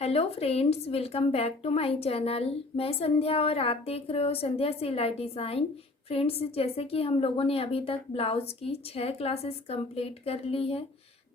Hello friends, welcome back to my channel. मैं संध्या और आप देख रहे हो संध्या सिलाई डिज़ाइन। फ्रेंड्स, जैसे कि हम लोगों ने अभी तक ब्लाउज़ की 6 क्लासेस कंप्लीट कर ली है।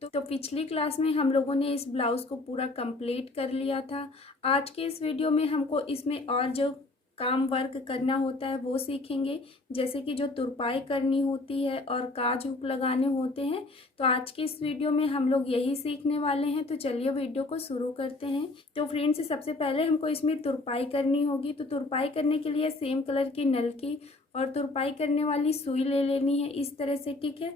तो पिछली क्लास में हम लोगों ने इस ब्लाउज़ को पूरा कंप्लीट कर लिया था। आज के इस वीडियो में हमको इसमें और जो काम वर्क करना होता है वो सीखेंगे, जैसे कि जो तुरपाई करनी होती है और काज हुक लगाने होते हैं। तो आज की इस वीडियो में हम लोग यही सीखने वाले हैं। तो चलिए वीडियो को शुरू करते हैं। तो फ्रेंड्स, सबसे पहले हमको इसमें तुरपाई करनी होगी। तो तुरपाई करने के लिए सेम कलर की नल की और तुरपाई करने वाली सुई ले लेनी है इस तरह से, ठीक है।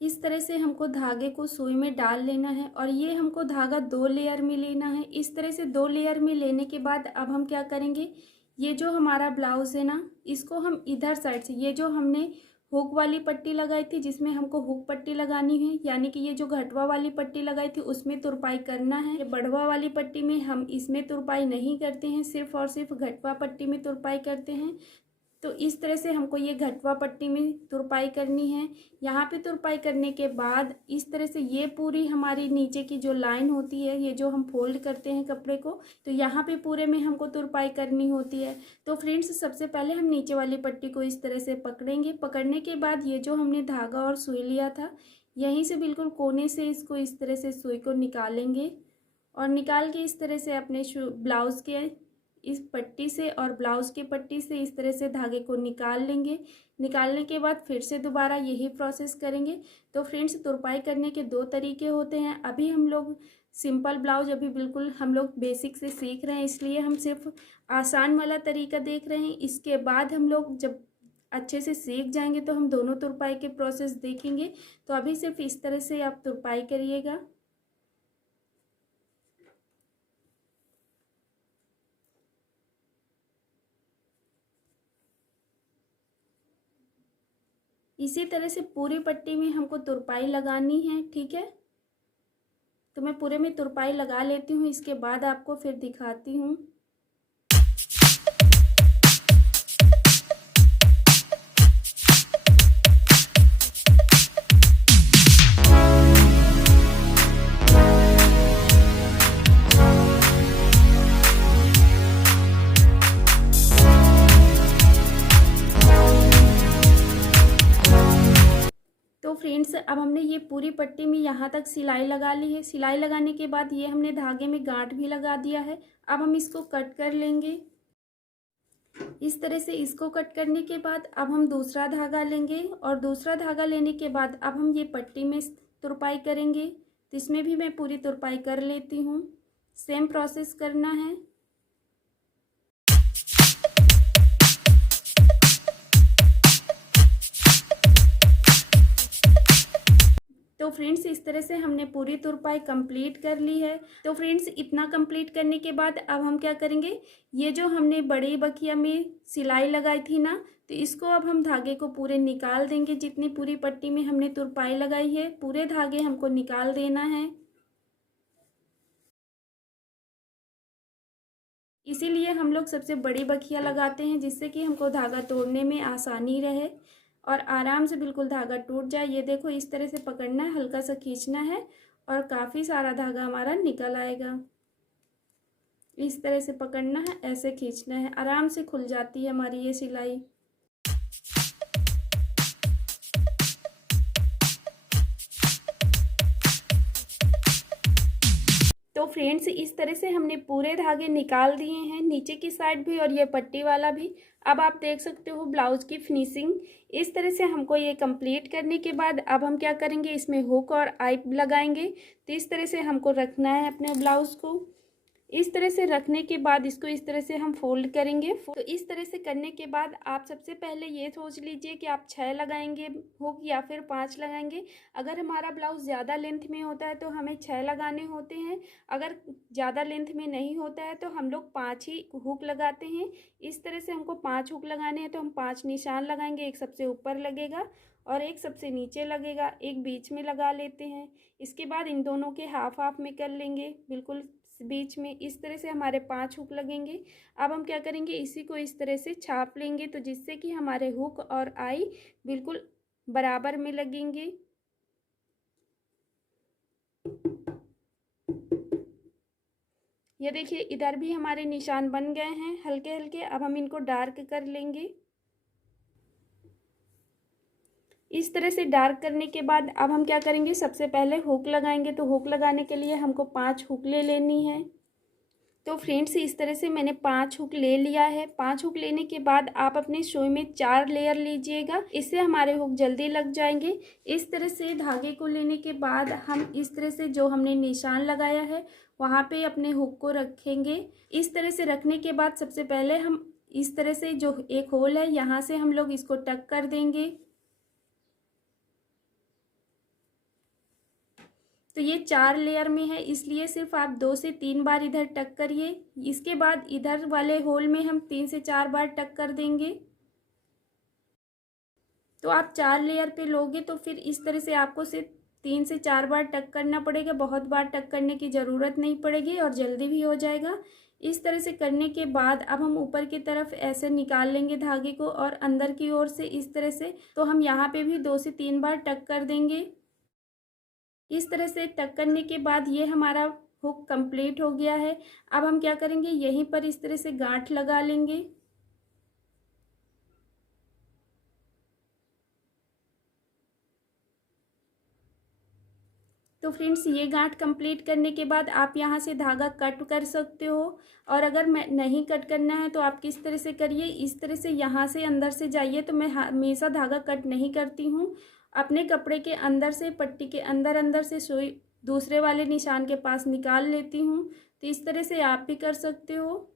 इस तरह से हमको धागे को सुई में डाल लेना है और ये हमको धागा 2 लेयर में लेना है। इस तरह से 2 लेयर में लेने के बाद अब हम क्या करेंगे, ये जो हमारा ब्लाउज है ना, इसको हम इधर साइड से, ये जो हमने हुक वाली पट्टी लगाई थी जिसमें हमको हुक पट्टी लगानी है, यानी कि ये जो घटवा वाली पट्टी लगाई थी उसमें तुरपाई करना है। ये बढ़वा वाली पट्टी में हम इसमें तुरपाई नहीं करते हैं, सिर्फ और सिर्फ घटवा पट्टी में तुरपाई करते हैं। तो इस तरह से हमको ये घटवा पट्टी में तुरपाई करनी है। यहाँ पे तुरपाई करने के बाद इस तरह से ये पूरी हमारी नीचे की जो लाइन होती है, ये जो हम फोल्ड करते हैं कपड़े को, तो यहाँ पे पूरे में हमको तुरपाई करनी होती है। तो फ्रेंड्स, सबसे पहले हम नीचे वाली पट्टी को इस तरह से पकड़ेंगे। पकड़ने के बाद ये जो हमने धागा और सुई लिया था, यहीं से बिल्कुल कोने से इसको इस तरह से सुई को निकालेंगे और निकाल के इस तरह से अपने ब्लाउज़ के इस पट्टी से और ब्लाउज़ की पट्टी से इस तरह से धागे को निकाल लेंगे। निकालने के बाद फिर से दोबारा यही प्रोसेस करेंगे। तो फ्रेंड्स, तुरपाई करने के 2 तरीके होते हैं। अभी हम लोग सिंपल ब्लाउज अभी बिल्कुल हम लोग बेसिक से सीख रहे हैं, इसलिए हम सिर्फ आसान वाला तरीका देख रहे हैं। इसके बाद हम लोग जब अच्छे से सीख जाएंगे तो हम दोनों तुरपाई के प्रोसेस देखेंगे। तो अभी सिर्फ इस तरह से आप तुरपाई करिएगा। इसी तरह से पूरी पट्टी में हमको तुरपाई लगानी है, ठीक है। तो मैं पूरे में तुरपाई लगा लेती हूँ, इसके बाद आपको फिर दिखाती हूँ। तो फ्रेंड्स, अब हमने ये पूरी पट्टी में यहाँ तक सिलाई लगा ली है। सिलाई लगाने के बाद ये हमने धागे में गांठ भी लगा दिया है। अब हम इसको कट कर लेंगे इस तरह से। इसको कट करने के बाद अब हम दूसरा धागा लेंगे और दूसरा धागा लेने के बाद अब हम ये पट्टी में तुरपाई करेंगे। तो इसमें भी मैं पूरी तुरपाई कर लेती हूँ। सेम प्रोसेस करना है। तो फ्रेंड्स, इस तरह से हमने पूरी तुरपाई कंप्लीट कर ली है। तो फ्रेंड्स, इतना कंप्लीट करने के बाद अब हम क्या करेंगे, ये जो हमने बड़ी बखिया में सिलाई लगाई थी ना, तो इसको अब हम धागे को पूरे निकाल देंगे। जितनी पूरी पट्टी में हमने तुरपाई लगाई है पूरे धागे हमको निकाल देना है। इसीलिए हम लोग सबसे बड़ी बखिया लगाते हैं, जिससे कि हमको धागा तोड़ने में आसानी रहे और आराम से बिल्कुल धागा टूट जाए। ये देखो, इस तरह से पकड़ना है, हल्का सा खींचना है और काफ़ी सारा धागा हमारा निकल आएगा। इस तरह से पकड़ना है, ऐसे खींचना है, आराम से खुल जाती है हमारी ये सिलाई। तो फ्रेंड्स, इस तरह से हमने पूरे धागे निकाल दिए हैं, नीचे की साइड भी और ये पट्टी वाला भी। अब आप देख सकते हो ब्लाउज की फिनिशिंग। इस तरह से हमको ये कंप्लीट करने के बाद अब हम क्या करेंगे, इसमें हुक और आई लगाएंगे। तो इस तरह से हमको रखना है अपने ब्लाउज को। इस तरह से रखने के बाद इसको इस तरह से हम फोल्ड करेंगे। तो इस तरह से करने के बाद आप सबसे पहले ये सोच लीजिए कि आप 6 लगाएंगे हुक या फिर 5 लगाएंगे। अगर हमारा ब्लाउज ज़्यादा लेंथ में होता है तो हमें 6 लगाने होते हैं। अगर ज़्यादा लेंथ में नहीं होता है तो हम लोग 5 ही हुक लगाते हैं। इस तरह से हमको 5 हुक लगाने हैं, तो हम 5 निशान लगाएंगे। एक सबसे ऊपर लगेगा और एक सबसे नीचे लगेगा, एक बीच में लगा लेते हैं। इसके बाद इन दोनों के हाफ हाफ में कर लेंगे बिल्कुल बीच में। इस तरह से हमारे 5 हुक लगेंगे। अब हम क्या करेंगे, इसी को इस तरह से छाप लेंगे, तो जिससे कि हमारे हुक और आई बिल्कुल बराबर में लगेंगे। ये देखिए इधर भी हमारे निशान बन गए हैं हल्के हल्के। अब हम इनको डार्क कर लेंगे। इस तरह से डार्क करने के बाद अब हम क्या करेंगे, सबसे पहले हुक लगाएंगे। तो हुक लगाने के लिए हमको 5 हुक ले लेनी है। तो फ्रेंड्स इस तरह से मैंने 5 हुक ले लिया है। 5 हुक लेने के बाद आप अपने सुई में 4 लेयर लीजिएगा, इससे हमारे हुक जल्दी लग जाएंगे। इस तरह से धागे को लेने के बाद हम इस तरह से जो हमने निशान लगाया है वहाँ पे अपने हुक को रखेंगे। इस तरह से रखने के बाद सबसे पहले हम इस तरह से जो एक होल है यहाँ से हम लोग इसको टक कर देंगे। तो ये 4 लेयर में है, इसलिए सिर्फ आप 2 से 3 बार इधर टक करिए। इसके बाद इधर वाले होल में हम 3 से 4 बार टक कर देंगे। तो आप 4 लेयर पे लोगे तो फिर इस तरह से आपको सिर्फ 3 से 4 बार टक करना पड़ेगा। बहुत बार टक करने की ज़रूरत नहीं पड़ेगी और जल्दी भी हो जाएगा। इस तरह से करने के बाद अब हम ऊपर की तरफ ऐसे निकाल लेंगे धागे को और अंदर की ओर से इस तरह से। तो हम यहाँ पे भी 2 से 3 बार टक कर देंगे। इस तरह से टक करने के बाद ये हमारा हुक कंप्लीट हो गया है। अब हम क्या करेंगे, यहीं पर इस तरह से गांठ लगा लेंगे। तो फ्रेंड्स ये गांठ कंप्लीट करने के बाद आप यहाँ से धागा कट कर सकते हो। और अगर मैं नहीं कट करना है तो आप किस तरह से करिए, इस तरह से यहाँ से अंदर से जाइए। तो मैं हमेशा धागा कट नहीं करती हूँ, अपने कपड़े के अंदर से पट्टी के अंदर अंदर से सुई दूसरे वाले निशान के पास निकाल लेती हूँ। तो इस तरह से आप भी कर सकते हो।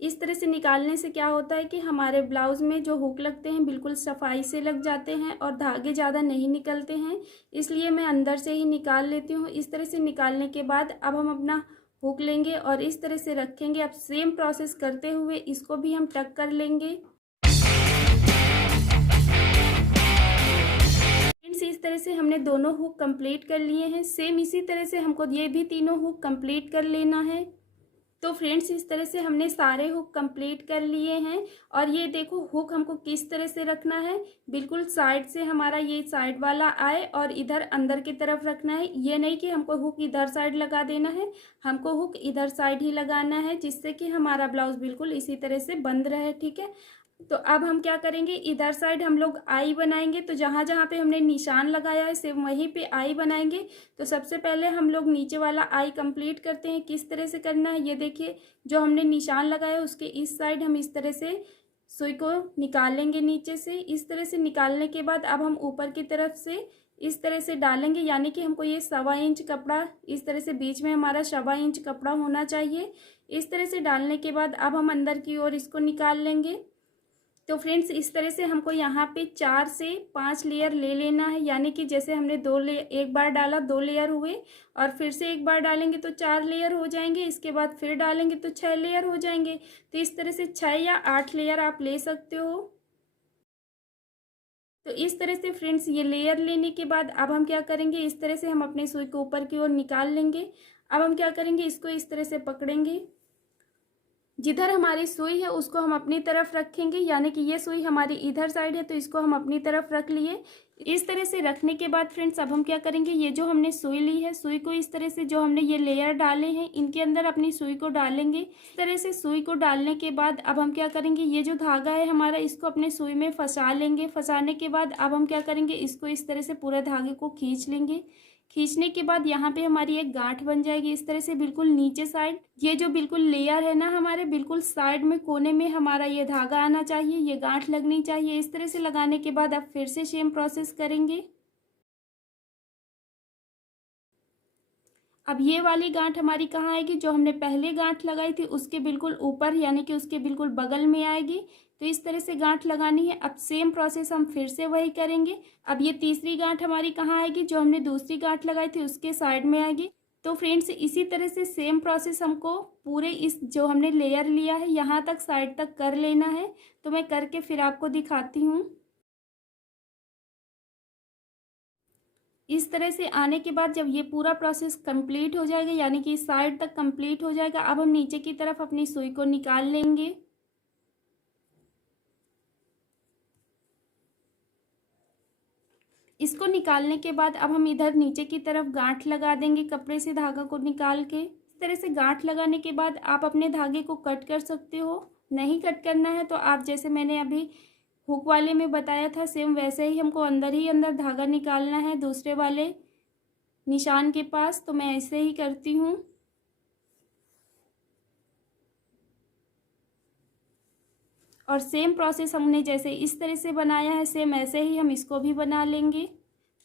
इस तरह से निकालने से क्या होता है कि हमारे ब्लाउज़ में जो हुक लगते हैं बिल्कुल सफाई से लग जाते हैं और धागे ज़्यादा नहीं निकलते हैं, इसलिए मैं अंदर से ही निकाल लेती हूँ। इस तरह से निकालने के बाद अब हम अपना हुक लेंगे और इस तरह से रखेंगे। अब सेम प्रोसेस करते हुए इसको भी हम टक कर लेंगे। इस तरह से हमने दोनों हुक कंप्लीट कर लिए हैं। सेम इसी तरह से हमको ये भी तीनों हुक कंप्लीट कर लेना है। तो फ्रेंड्स इस तरह से हमने सारे हुक कंप्लीट कर लिए हैं। और ये देखो हुक हमको किस तरह से रखना है, बिल्कुल साइड से हमारा ये साइड वाला आए और इधर अंदर की तरफ रखना है। ये नहीं कि हमको हुक इधर साइड लगा देना है, हमको हुक इधर साइड ही लगाना है, जिससे कि हमारा ब्लाउज बिल्कुल इसी तरह से बंद रहे। ठीक है, तो अब हम क्या करेंगे, इधर साइड हम लोग आई बनाएंगे। तो जहाँ जहाँ पे हमने निशान लगाया है सेम वहीं पे आई बनाएंगे। तो सबसे पहले हम लोग नीचे वाला आई कंप्लीट करते हैं। किस तरह से करना है, ये देखिए जो हमने निशान लगाया उसके इस साइड हम इस तरह से सुई को निकाल लेंगे नीचे से। इस तरह से निकालने के बाद अब हम ऊपर की तरफ से इस तरह से डालेंगे, यानी कि हमको ये 1.25 इंच कपड़ा इस तरह से बीच में हमारा 1.25 इंच कपड़ा होना चाहिए। इस तरह से डालने के बाद अब हम अंदर की ओर इसको निकाल लेंगे। तो फ्रेंड्स इस तरह से हमको यहाँ पे 4 से 5 लेयर ले लेना है, यानी कि जैसे हमने एक बार डाला 2 लेयर हुए और फिर से एक बार डालेंगे तो 4 लेयर हो जाएंगे। इसके बाद फिर डालेंगे तो 6 लेयर हो जाएंगे। तो इस तरह से 6 या 8 लेयर आप ले सकते हो। तो इस तरह से फ्रेंड्स ये लेयर लेने के बाद अब हम क्या करेंगे, इस तरह से हम अपने सुई को ऊपर की ओर निकाल लेंगे। अब हम क्या करेंगे, इसको इस तरह से पकड़ेंगे। जिधर हमारी सुई है उसको हम अपनी तरफ रखेंगे, यानी कि ये सुई हमारी इधर साइड है तो इसको हम अपनी तरफ रख लिए। इस तरह से रखने के बाद फ्रेंड्स अब हम क्या करेंगे, ये जो हमने सुई ली है सुई को इस तरह से जो हमने ये लेयर डाले हैं इनके अंदर अपनी सुई को डालेंगे। इस तरह से सुई को डालने के बाद अब हम क्या करेंगे, ये जो धागा है हमारा इसको अपने सुई में फंसा लेंगे। फंसाने के बाद अब हम क्या करेंगे, इसको इस तरह से पूरे धागे को खींच लेंगे। खींचने के बाद यहाँ पे हमारी एक गांठ बन जाएगी इस तरह से बिल्कुल नीचे साइड। ये जो बिल्कुल लेयर है ना हमारे बिल्कुल साइड में कोने में हमारा ये धागा आना चाहिए, ये गांठ लगनी चाहिए। इस तरह से लगाने के बाद अब फिर से सेम प्रोसेस करेंगे। अब ये वाली गांठ हमारी कहाँ आएगी, जो हमने पहले गांठ लगाई थी उसके बिल्कुल ऊपर, यानी कि उसके बिल्कुल बगल में आएगी। तो इस तरह से गांठ लगानी है। अब सेम प्रोसेस हम फिर से वही करेंगे। अब ये तीसरी गांठ हमारी कहाँ आएगी, जो हमने दूसरी गांठ लगाई थी उसके साइड में आएगी। तो फ्रेंड्स इसी तरह से सेम प्रोसेस हमको पूरे इस जो हमने लेयर लिया है यहाँ तक साइड तक कर लेना है। तो मैं करके फिर आपको दिखाती हूँ। इस तरह से आने के बाद जब ये पूरा प्रोसेस कंप्लीट हो जाएगा, यानी कि साइड तक कंप्लीट हो जाएगा, अब हम नीचे की तरफ अपनी सुई को निकाल लेंगे। इसको निकालने के बाद अब हम इधर नीचे की तरफ गांठ लगा देंगे कपड़े से धागा को निकाल के। इस तरह से गांठ लगाने के बाद आप अपने धागे को कट कर सकते हो। नहीं कट करना है तो आप जैसे मैंने अभी हुक वाले में बताया था सेम वैसे ही हमको अंदर ही अंदर धागा निकालना है दूसरे वाले निशान के पास। तो मैं ऐसे ही करती हूँ। और सेम प्रोसेस हमने जैसे इस तरह से बनाया है सेम ऐसे ही हम इसको भी बना लेंगे।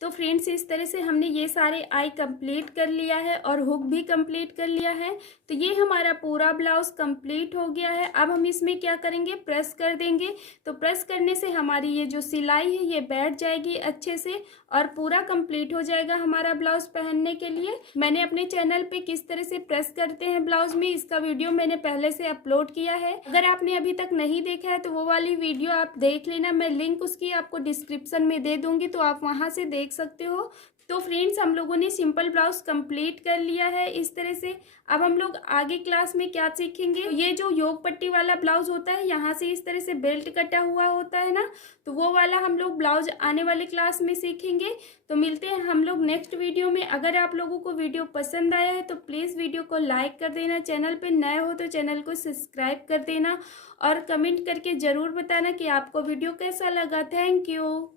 तो फ्रेंड्स इस तरह से हमने ये सारे आई कंप्लीट कर लिया है और हुक भी कंप्लीट कर लिया है। तो ये हमारा पूरा ब्लाउज कंप्लीट हो गया है। अब हम इसमें क्या करेंगे, प्रेस कर देंगे। तो प्रेस करने से हमारी ये जो सिलाई है ये बैठ जाएगी अच्छे से और पूरा कंप्लीट हो जाएगा हमारा ब्लाउज पहनने के लिए। मैंने अपने चैनल पे किस तरह से प्रेस करते हैं ब्लाउज में इसका वीडियो मैंने पहले से अपलोड किया है। अगर आपने अभी तक नहीं देखा है तो वो वाली वीडियो आप देख लेना। मैं लिंक उसकी आपको डिस्क्रिप्शन में दे दूंगी तो आप वहां से देख सकते हो। तो फ्रेंड्स हम लोगों ने सिंपल ब्लाउज कंप्लीट कर लिया है इस तरह से। अब हम लोग आगे क्लास में क्या सीखेंगे, ये जो योग पट्टी वाला ब्लाउज होता है यहाँ से इस तरह से बेल्ट कटा हुआ होता है ना, तो वो वाला हम लोग ब्लाउज आने वाले क्लास में सीखेंगे। तो मिलते हैं हम लोग नेक्स्ट वीडियो में। अगर आप लोगों को वीडियो पसंद आया है तो प्लीज़ वीडियो को लाइक कर देना, चैनल पर नए हो तो चैनल को सब्सक्राइब कर देना और कमेंट करके ज़रूर बताना कि आपको वीडियो कैसा लगा। Thank you.